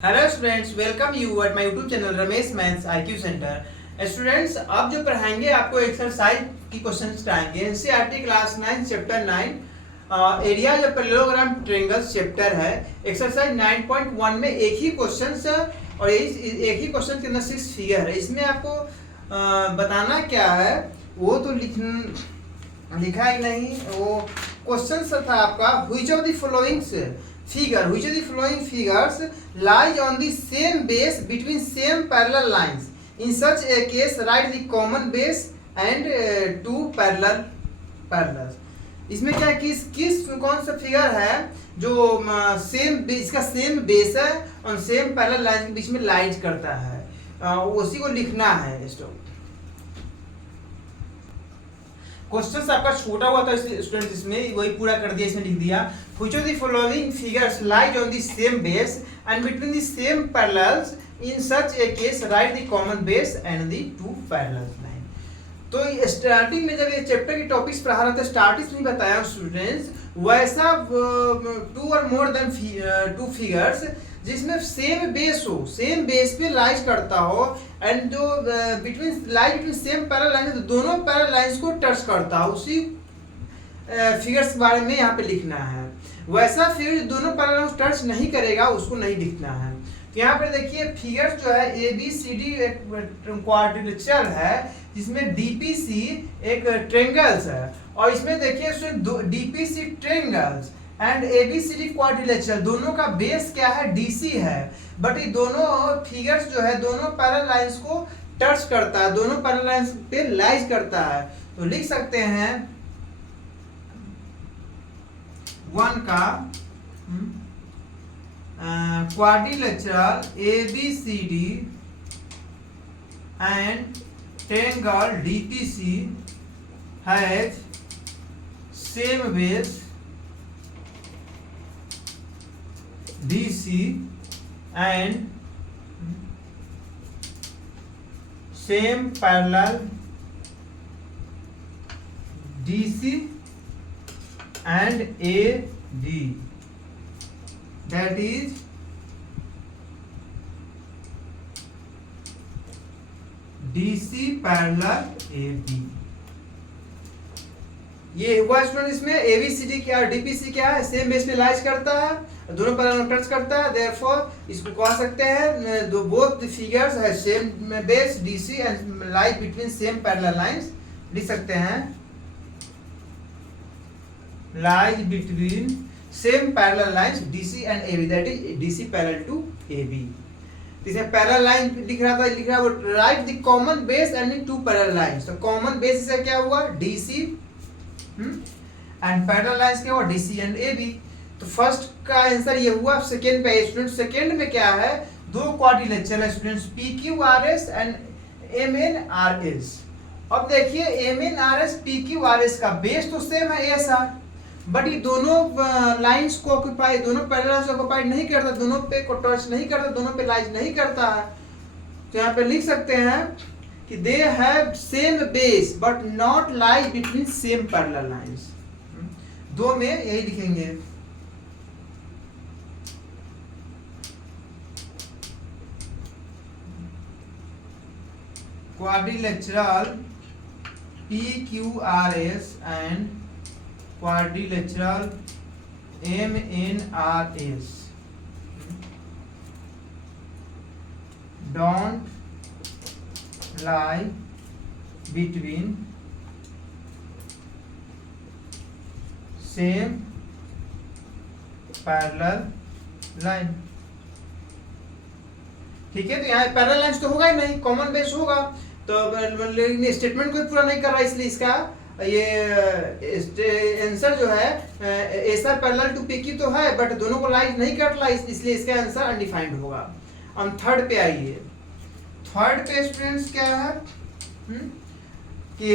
Hello students, welcome you at my YouTube channel Ramesh maths IQ centre. Students, अब जो पढ़ाएंगे आपको एक्सरसाइज की क्वेश्चंस कराएंगे। एनसीईआरटी क्लास 9 चैप्टर 9 एरिया जो पैरेललोग्राम ट्रायंगल्स चैप्टर है। एक्सरसाइज 9.1 में एक ही क्वेश्चंस है और एक ही क्वेश्चन के अंदर 6 फिगर है। इसमें आपको बताना क्या है वो तो लिखा ही नहीं। वो क्वेश्चन था आपका, which of the following which of the following figures lies on the same base between same parallel lines? In such a case, write the common base and two parallels. इसमें क्या किस कौन सा फिगर है जो इसका सेम बेस है और सेम पैरेलल लाइन के बीच में लाइज करता है, उसी को लिखना है। क्वेश्चन आपका छोटा हुआ था स्टूडेंट्स, इसमें वही पूरा कर दिया, इसमें लिख दिया which of the following figures lies on the same base and between the same parallels? In such a case, write the common base and the two parallel line. तो स्टार्टिंग में जब ये चैप्टर की टॉपिक्स पढ़ा रहा था, starting में बताया स्टूडेंट्स, वैसा टू और मोर देन टू फिगर्स जिसमें सेम बेस हो, सेम बेस पे लाइज करता हो एंड जो बिटवीन सेम पैरेलल लाइन, तो दोनों पैरेलल लाइंस को टच करता हो, उसी फिगर्स के बारे में यहाँ पे लिखना है। वैसा फिगर दोनों पैरेलल टच नहीं करेगा उसको नहीं लिखना है। तो यहाँ पे देखिए फिगर जो है ए बी सी डी एक क्वाड्रिलेटरल है जिसमें डीपीसी एक ट्रायंगल्स है, और इसमें देखिए DPC triangles and ABCD quadrilateral, दोनों का बेस क्या है, डीसी है। बट ये दोनों फिगर्स जो है दोनों पैरेलल लाइंस को टच करता है, दोनों पैरेलल लाइंस पे लाइज करता है। तो लिख सकते हैं वन का quadrilateral ABCD and triangle DPC has same base DC and same parallel DC and AD, that is DC parallel AB। ये हुआ स्टूडेंट, इसमें एबीसीडी क्या है, डीपीसी क्या है, सेम बेस पे लाइज करता है, दोनों पैरेलल टच करता है। देयरफॉर इसको कह सकते हैं दो बोथ द फिगर्स है same base DC and lies between same parallel lines. लिख सकते हैं lies between same parallel lines DC and AB, that is DC parallel to AB. इसमें पैरेलल लाइन लिख रहा है वो write the common base and two parallel lines. तो common base से क्या हुआ, डीसी एंड पैरेलल लाइंस क्या हुआ, डीसी एंड एबी। तो फर्स्ट का आंसर ये हुआ। सेकंड पे स्टूडेंट, सेकंड में क्या है, दो क्वाड्रिलेटरल है students, P Q R S and M N R S. अब देखिए M N R S P Q R S का बेस तो सेम है एस आर, बट ये दोनों लाइंस को ऑक्यूपाई, दोनों पैरेलल ऑक्यूपाई नहीं करता, दोनों पे को टच नहीं करता, दोनों पे लाइज नहीं करता है। तो यहाँ पे लिख सकते हैं कि they have same base but not lies between same parallel lines. दो में यही लिखेंगे। quadrilateral PQRS and quadrilateral MNRS don't lie between same parallel line। ठीक है, तो यहाँ पैरेलल लाइंस तो होगा ही नहीं, कॉमन बेस होगा। तो स्टेटमेंट को पूरा नहीं कर रहा, इसलिए इसका ये आंसर जो है S R parallel to P Q तो है बट दोनों को लाइज नहीं कर रहा, इसलिए इसका आंसर अनडिफाइंड होगा। हम थर्ड पे आइए। थर्ड पे स्टूडेंट्स क्या है कि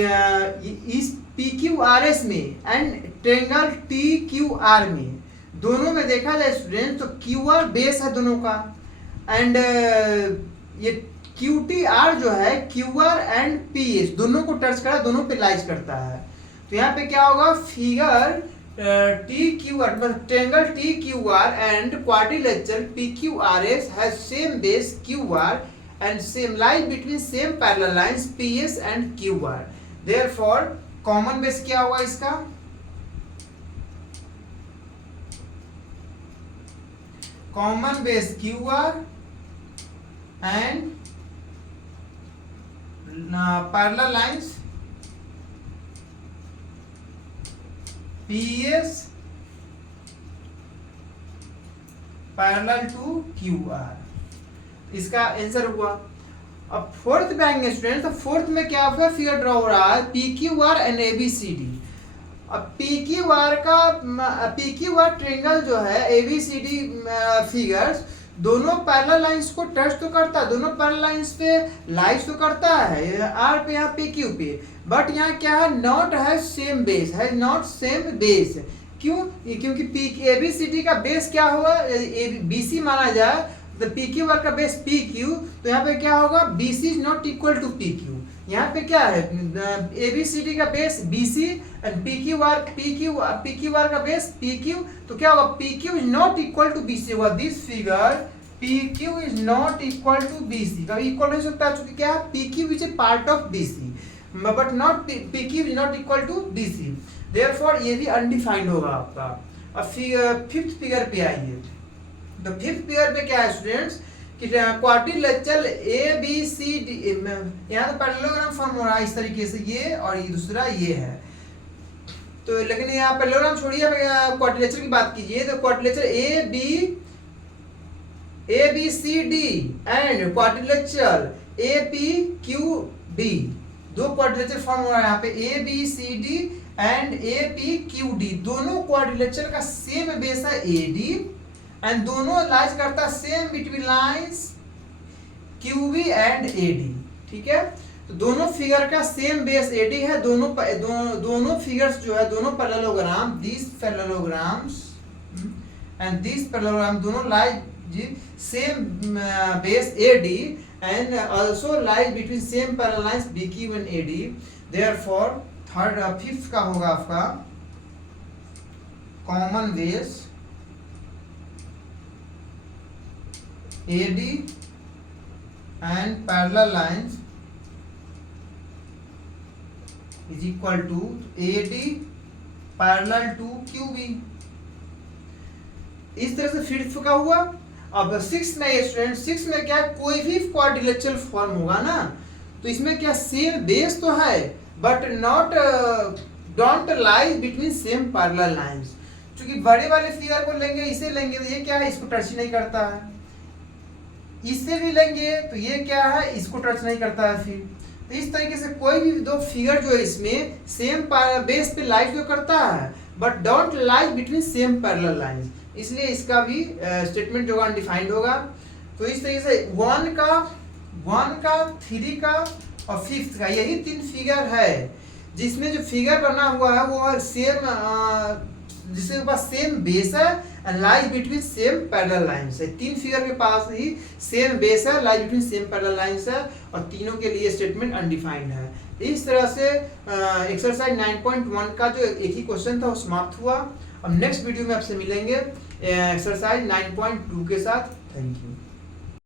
इस पी क्यू आर एस में and triangle T Q are में, दोनों में देखा जाए स्टूडेंट तो क्यू आर बेस है दोनों का, एंड ये क्यू टी आर जो है Q R and P S दोनों को टच करा, दोनों पे लाइज करता है। तो यहाँ पे क्या होगा, फिगर टी क्यू आर मतलब triangle T Q R and quadrilateral P Q R S has same base Q R and same line between same parallel lines P S and Q R. Therefore common base क्या होगा इसका? Common base Q R and parallel lines PS parallel to QR, इसका answer हुआ। अब fourth पे आएंगे student, तो fourth में क्या आपका फिगर ड्रॉ हो रहा है PQR एंड ABCD। अब PQR ट्रायंगल जो है ABCD फिगर्स दोनों पैरेलल लाइंस को टच तो करता है, दोनों पैरेलल लाइंस पे लाइज तो करता है आर पे यहाँ PQ पे, बट यहाँ क्या है नॉट है सेम बेस, है नॉट सेम बेस। क्यों? क्योंकि ABCD का बेस क्या होगा? BC माना जाए तो PQR का बेस PQ, तो यहाँ पे क्या होगा BC is not equal to PQ। यहाँ पे क्या है ABCD का बेस BC एंड PQR का बेस PQ, तो क्या होगा PQ is not equal to BC होगा। This figure PQ is not equal to BC, कभी इक्वल नहीं सकता क्योंकि क्या है PQ is a part of BC but not PQ is not equal to BC, therefore ये भी अनडिफाइंड होगा आपका। अब फिफ्थ फिगर पे आइए, तो फिफ्थ फिगर पे क्या है स्टूडेंट्स कि क्वाड्रिलेटरल ABCD, यहाँ तो पैरेललोग्राम फॉर्म हो रहा है इस तरीके से, ये और ये दूसरा ये है, तो लेकिन यहाँ पैरेललोग्राम छोड़िए क्वाड्रिलेटरल की बात कीजिए, तो quadrilateral ABCD and quadrilateral APQD, दो क्वाड्रिलेटरल फॉर्म हो रहा है यहाँ पे ABCD एंड APQD, दोनों क्वाड्रिलेटरल का सेम बेस है AD एंड दोनों लाइज करता same between lines QB and AD, ठीक है। तो दोनों फिगर का सेम बेस AD है, दोनों फिगर्स जो है दोनों parallelogram, this parallelograms and this parallelogram दोनों lies same base AD and also lies between same parallel lines BQ and AD, therefore fifth का होगा आपका common base AD and parallel lines is equal to AD parallel to QB। इस तरह से fifth का हुआ। अब सिक्स में स्टूडेंट, सिक्स में क्या कोई भी क्वाड्रिलेटरल फॉर्म होगा ना, तो इसमें क्या सेम बेस तो है but not don't lie between same parallel lines. क्योंकि बड़े वाले फिगर को लेंगे, इसे लेंगे तो ये क्या है इसको टच नहीं करता है, इससे भी लेंगे तो ये क्या है इसको टच नहीं करता है। फिर तो इस तरीके से कोई भी दो फिगर जो है इसमें सेम बेस पे लाई तो करता है but don't lie between same parallel lines, इसलिए इसका भी स्टेटमेंट जो अनडिफाइंड होगा। तो इस तरीके से वन का थ्री का और फिफ्थ का यही तीन फिगर है जिसमें जो फिगर बना हुआ है वो सेम, जिसके पास सेम बेस है and lies between same parallel lines है। तीन फिगर के पास ही सेम बेस है, lies between same parallel lines है और तीनों के लिए स्टेटमेंट अनडिफाइंड है। इस तरह से एक्सरसाइज 9.1 का जो एक ही क्वेश्चन था वो समाप्त हुआ। अब नेक्स्ट वीडियो में आपसे मिलेंगे एक्सरसाइज 9.2 के साथ। Thank you.